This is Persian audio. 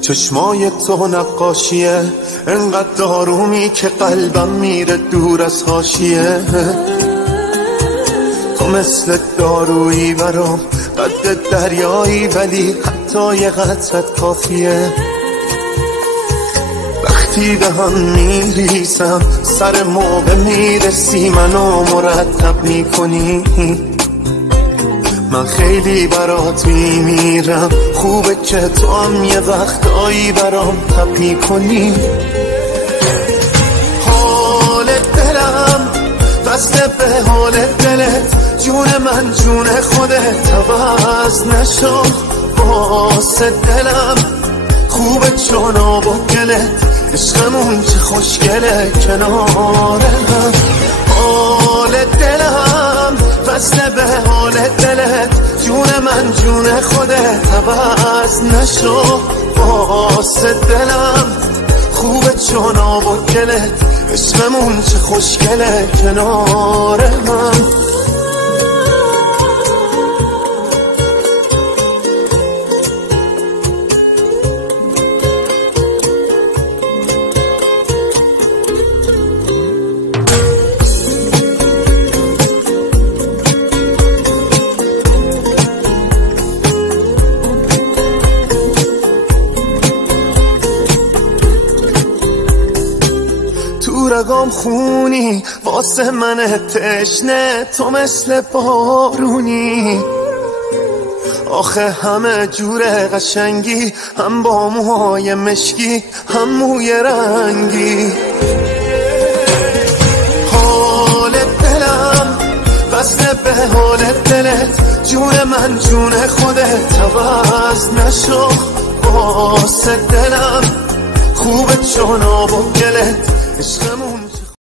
چشمای تو نقاشیه، انقدر دارومی که قلبم میره دور از حاشیه. تو مثل دارویی برام، قد دریایی ولی حتی یه قطرت کافیه. وقتی به هم میریسم سر موقع میرسی، منو مرتب میکنی. من خیلی برات میمیرم، خوبه که تو هم یه وقتایی برام تپی کنی. حال دلم بسته به حال دلت، جون من جون خودت عوض نشو. واسه دلم خوبه چون آب و گلت، عشقمون چه خوشگله کنار هم. حال دلم بسته به حال دلت، جون من جون خودت عوض نشو. واسه دلم خوبه چون آب و گلت، عشقمون چه خوشگله کنار هم. رگام خونی واسه من تشنه، تو مثل بارونی. آخه همه جور قشنگی، هم با موهای مشکی هم موی رنگی. حال دلم بسته به حال دلت، جون من جون خودت عوض نشو. واسه دلم خوبه چون آب و گلت، عشقمون